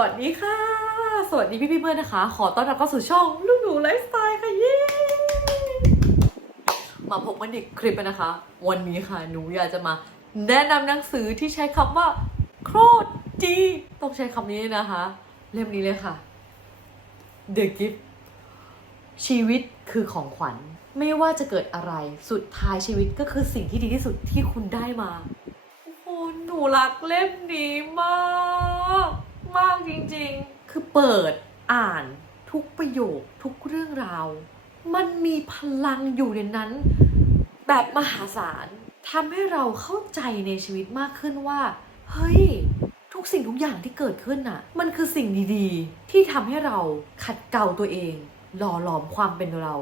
วัสดีค่ะ สวัสดีพี่พี่เพื่อนนะคะ ขอต้อนรับเข้าสู่ช่องลูกหนูไลฟ์สไตล์ค่ะเย้มาพบกันอีกคลิปนะคะ วันนี้ค่ะหนูอยากจะมา แนะนำหนังสือที่ใช้คำว่าโคตรจีต้องใช้คำนี้นะคะ เล่มนี้เลยค่ะ The Gift ชีวิตคือของขวัญ ไม่ว่าจะเกิดอะไรสุดท้ายชีวิตก็คือสิ่งที่ดีที่สุดที่คุณได้มาโอ้โหหนูรักเล่มนี้มาก มากจริงๆ คือเปิดอ่านทุกประโยคทุกเรื่องราว มันมีพลังอยู่ในนั้น แบบมหาศาลทำให้เราเข้าใจในชีวิตมากขึ้นว่า เฮ้ย ทุกสิ่งทุกอย่างที่เกิดขึ้นน่ะ มันคือสิ่งดีๆ ที่ทำให้เราขัดเกลาตัวเอง หล่อหลอมความเป็นเรา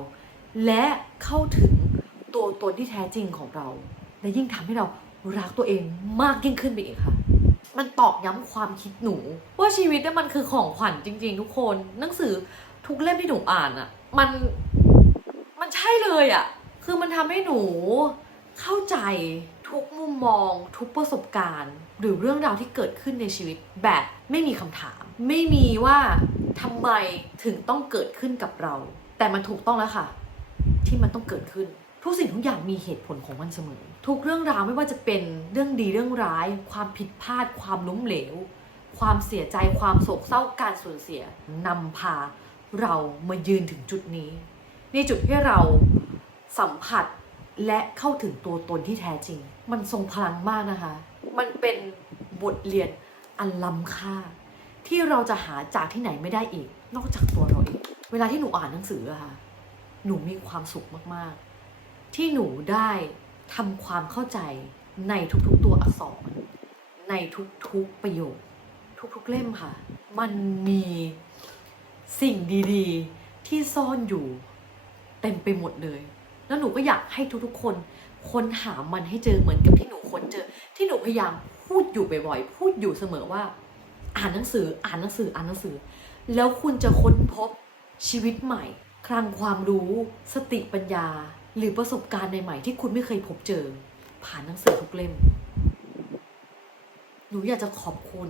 และเข้าถึงตัวตนที่แท้จริงของเรา และยิ่งทำให้เรารักตัวเองมากยิ่งขึ้นไปอีกค่ะ มันตอกย้ำความคิดหนู ว่าชีวิตเนี่ยมันคือของขวัญจริง ๆ ทุกคน หนังสือทุกเล่มที่หนูอ่านอะมันมันใช่เลยอะคือมันทำให้หนูเข้าใจทุกมุมมอง ทุกประสบการณ์ หรือเรื่องราวที่เกิดขึ้นในชีวิตแบบไม่มีคำถาม ไม่มีว่าทำไมถึงต้องเกิดขึ้นกับเรา แต่มันถูกต้องแล้วค่ะ ที่มันต้องเกิดขึ้น ทุกสิ่งทุกอย่างมีเหตุผลของมันเสมอ ทุกเรื่องราวไม่ว่าจะเป็นเรื่องดีเรื่องร้าย ความผิดพลาด ความล้มเหลว ความเสียใจความโศกเศร้าการสูญเสียนำพาเรามายืนถึงจุดนี้ ในจุดที่เราสัมผัสและเข้าถึงตัวตนที่แท้จริง มันทรงพลังมากนะคะ มันเป็นบทเรียนอันล้ำค่า ที่เราจะหาจากที่ไหนไม่ได้อีก นอกจากตัวเราเอง เวลาที่หนูอ่านหนังสืออะค่ะ หนูมีความสุขมากๆ ที่หนูได้ทำความเข้าใจในทุกๆตัวอักษร ในทุกๆประโยค ทุกๆเล่มค่ะ มันมีสิ่งดีๆ ที่ซ่อนอยู่เต็มไปหมดเลย แล้วหนูก็อยากให้ทุกๆคนค้นหามันให้เจอเหมือนกับที่หนูค้นเจอ ที่หนูพยายามพูดอยู่บ่อยๆพูดอยู่เสมอว่า อ่านหนังสืออ่านหนังสืออ่านหนังสือ แล้วคุณจะค้นพบชีวิตใหม่ คลังความรู้ สติปัญญา หรือประสบการณ์ใหม่ๆที่คุณไม่เคยพบเจอ ผ่านหนังสือทุกเล่ม หนูอยากจะขอบคุณ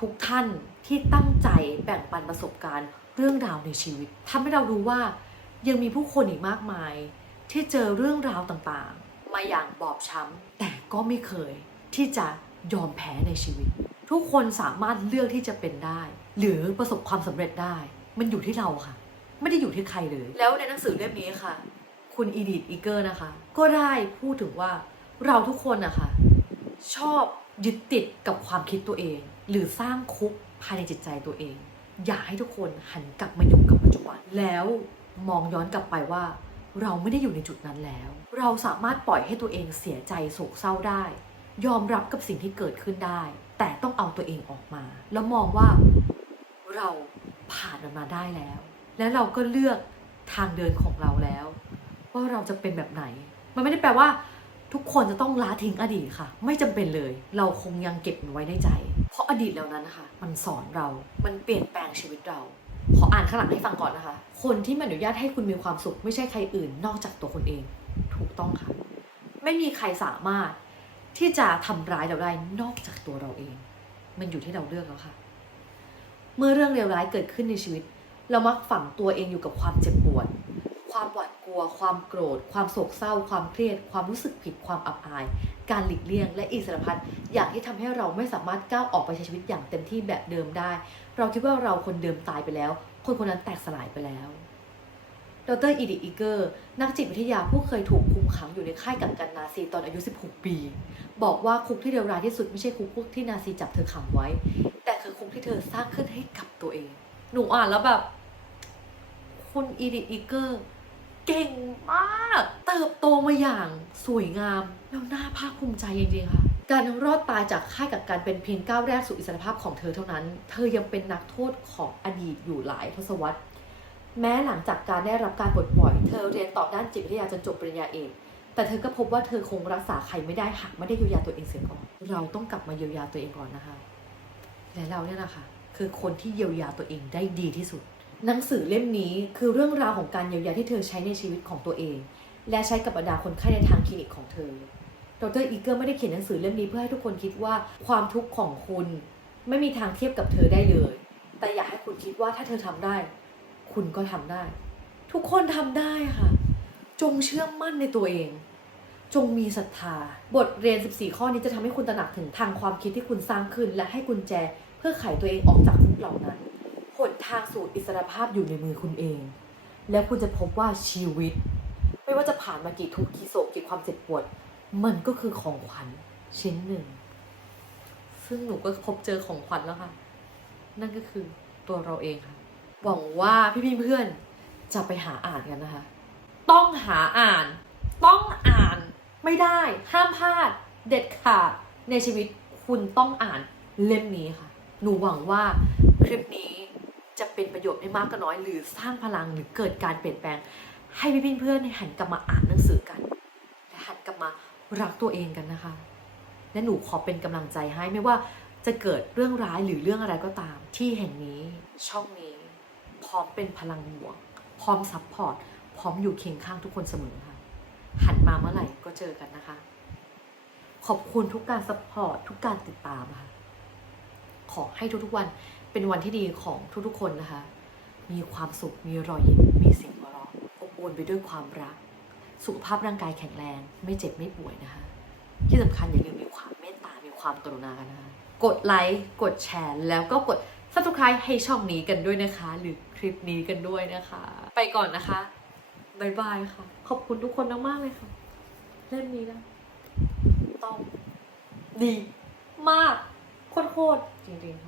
ทุกท่านที่ตั้งใจแบ่งปันประสบการณ์เรื่องราวในชีวิตทำให้เรารู้ว่ายังมีผู้คนอีกมากมาย ที่เจอเรื่องราวต่างๆ มาอย่างบอบช้ำแต่ก็ไม่เคยที่จะยอมแพ้ในชีวิต ทุกคนสามารถเลือกที่จะเป็นได้ หรือประสบความสำเร็จได้ มันอยู่ที่เราค่ะ ไม่ได้อยู่ที่ใครเลย แล้วในหนังสือเล่มนี้ค่ะ คุณอีดิทอีเกอร์นะคะ ก็ได้พูดถึงว่าเราทุกคนนะคะ ชอบยึดติดกับความคิดตัวเอง หรือสร้างคุกภายในจิตใจตัวเอง อยากให้ทุกคนหันกลับมาอยู่กับปัจจุบัน แล้วมองย้อนกลับไปว่า เราไม่ได้อยู่ในจุดนั้นแล้ว เราสามารถปล่อยให้ตัวเองเสียใจโศกเศร้าได้ ยอมรับกับสิ่งที่เกิดขึ้นได้ แต่ต้องเอาตัวเองออกมา แล้วมองว่าเราผ่านมันมาได้แล้ว และเราก็เลือกทางเดินของเราแล้ว ว่าเราจะเป็นแบบไหน มันไม่ได้แปลว่าทุกคนจะต้องละทิ้งอดีตค่ะ ไม่จำเป็นเลย เราคงยังเก็บมันไว้ในใจ เพราะอดีตเหล่านั้นนะคะมันสอนเรา มันเปลี่ยนแปลงชีวิตเรา ขออ่านข้างหลังให้ฟังก่อนนะคะ คนที่มันอนุญาตให้คุณมีความสุข ไม่ใช่ใครอื่น นอกจากตัวคนเอง ถูกต้องค่ะ ไม่มีใครสามารถที่จะทำร้ายเราได้นอกจากตัวเราเอง มันอยู่ที่เราเลือกแล้วค่ะ เมื่อเรื่องเลวร้ายเกิดขึ้นในชีวิต เรามักฝังตัวเองอยู่กับความเจ็บปวด ความหวาดกลัว ความโกรธ ความโศกเศร้า ความเครียด ความรู้สึกผิด ความอับอาย การหลีกเลี่ยง และอีกสารพัดอย่างที่ทำให้เราไม่สามารถก้าวออกไปใช้ชีวิตอย่างเต็มที่แบบเดิมได้ เราคิดว่าเราคนเดิมตายไปแล้ว คนคนนั้นแตกสลายไปแล้ว ดรอีดิอีเกอร์ นักจิตวิทยาผู้เคยถูกคุมขังอยู่ในค่ายกักกันนาซีตอนอายุ 16 ปี บอกว่าคุกที่เลวร้ายที่สุดไม่ใช่คุกพวกที่นาซีจับเธอขังไว้ แต่คือคุกที่เธอสร้างขึ้นให้กับตัวเอง หนูอ่านแล้วแบบคุณอีดิอีเกอร์ เก่งมาก เติบโตมาอย่างสวยงาม แล้วน่าภาคภูมิใจจริงๆค่ะ การรอดตายจากค่ายกับการเป็นเพียงก้าวแรกสู่อิสรภาพของเธอเท่านั้น เธอยังเป็นนักโทษของอดีตอยู่หลายทศวรรษ แม้หลังจากการได้รับการปลดปล่อย เธอเรียนต่อด้านจิตวิทยาจนจบปริญญาเอกแต่เธอก็พบว่าเธอคงรักษาใครไม่ได้หากไม่ได้เยียวยาตัวเองเสียก่อน เราต้องกลับมาเยียวยาตัวเองก่อนนะคะ และเราเนี่ยนะคะคือคนที่เยียวยาตัวเองได้ดีที่สุด หนังสือเล่มนี้คือเรื่องราวของการเยียวยาที่เธอใช้ในชีวิตของตัวเอง และใช้กับบรรดาคนไข้ในทางคลินิกของเธอ ดรอีเกอร์ไม่ได้เขียนหนังสือเล่มนี้เพื่อให้ทุกคนคิดว่าความทุกข์ของคุณ ไม่มีทางเทียบกับเธอได้เลย แต่อยากให้คุณคิดว่าถ้าเธอทำได้ คุณก็ทำได้ ทุกคนทำได้ค่ะ จงเชื่อมั่นในตัวเอง จงมีศรัทธา บทเรียน 14 ข้อนี้จะทำให้คุณตระหนักถึงทางความคิดที่คุณสร้างขึ้น และให้กุญแจเพื่อไขตัวเองออกจากคุกเหล่านั้น หนทางสู่อิสรภาพอยู่ในมือคุณเอง แล้วคุณจะพบว่าชีวิต ไม่ว่าจะผ่านมากี่ทุกข์กี่โศกกี่ความเจ็บปวด มันก็คือของขวัญชิ้นหนึ่ง ซึ่งหนูก็พบเจอของขวัญแล้วค่ะ นั่นก็คือตัวเราเองค่ะหวังว่าพี่ๆเพื่อนจะไปหาอ่านกันนะคะ ต้องหาอ่าน ต้องอ่าน ไม่ได้ ห้ามพลาด เด็ดขาด ในชีวิตคุณต้องอ่านเล่มนี้ค่ะ หนูหวังว่าคลิปนี้ จะเป็นประโยชน์ไม่มากก็น้อย หรือสร้างพลังหรือเกิดการเปลี่ยนแปลง ให้พี่เพื่อนหันกลับมาอ่านหนังสือกันและหันกลับมารักตัวเองกันนะคะ และหนูขอเป็นกำลังใจให้ไม่ว่าจะเกิดเรื่องร้ายหรือเรื่องอะไรก็ตาม ที่แห่งนี้ช่องนี้ พร้อมเป็นพลังบวกพร้อมซัพพอร์ตพร้อมอยู่เคียงข้างทุกคนเสมอค่ะ หันมาเมื่อไหร่ก็เจอกันนะคะ ขอบคุณทุกการซัพพอร์ตทุกการติดตามค่ะ ขอให้ทุกๆวัน เป็นวันที่ดีของทุกๆคนนะคะ มีความสุข มีรอยยิ้ม มีเสิ่งหัวเราะอบอวลไปด้วยความรัก สุขภาพร่างกายแข็งแรง ไม่เจ็บไม่ป่วยนะคะ ที่สำคัญอย่าลืมมีความเมตตา มีความกรุณากันนะคะ กดไลค์ กดแชร์ แล้วก็กด subscribe ให้ช่องนี้กันด้วยนะคะ หรือคลิปนี้กันด้วยนะคะ ไปก่อนนะคะบายบายค่ะ ขอบคุณทุกคนมากๆเลยค่ะ เล่มนี้นะต้องดีมากโคตรๆจริงๆค่ะ